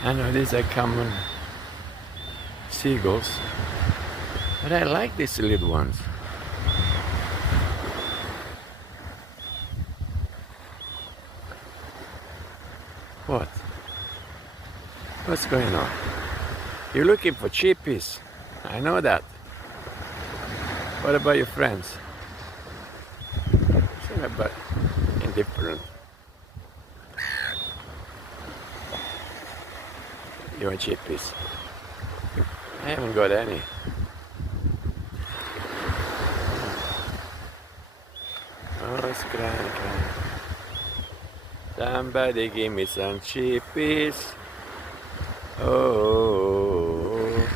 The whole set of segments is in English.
I know these are common seagulls, but I like these little ones. What? What's going on? You're looking for chippies. I know that. What about your friends? Seem a bit indifferent. You want chippies? I haven't got any. Oh, it's crying. Somebody give me some chippies. Oh.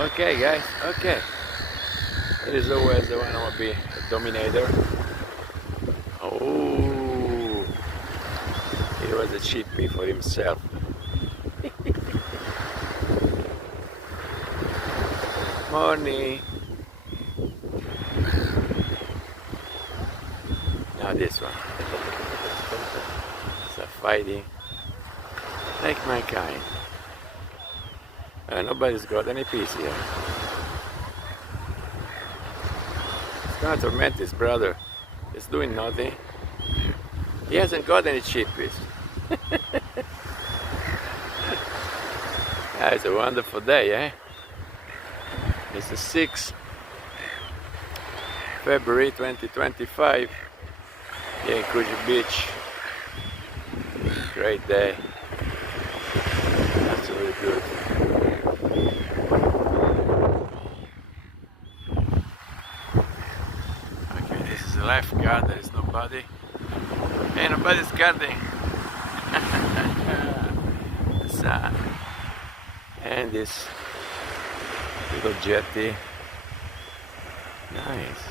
Okay, guys. Okay. It is always the one who will be the dominator. Oh. He was a chippy for himself. Morning. Now this one. It's a fighting like my kind. Nobody's got any peace here. It's gonna torment his brother. He's doing nothing. He hasn't got any chippies. It's a wonderful day, eh? It's the 6th February 2025 here in Coogee Beach. Great day. Absolutely good. Okay, this is a lifeguard. There is nobody. Hey, nobody's guarding. The sun. And this little jetty. Nice.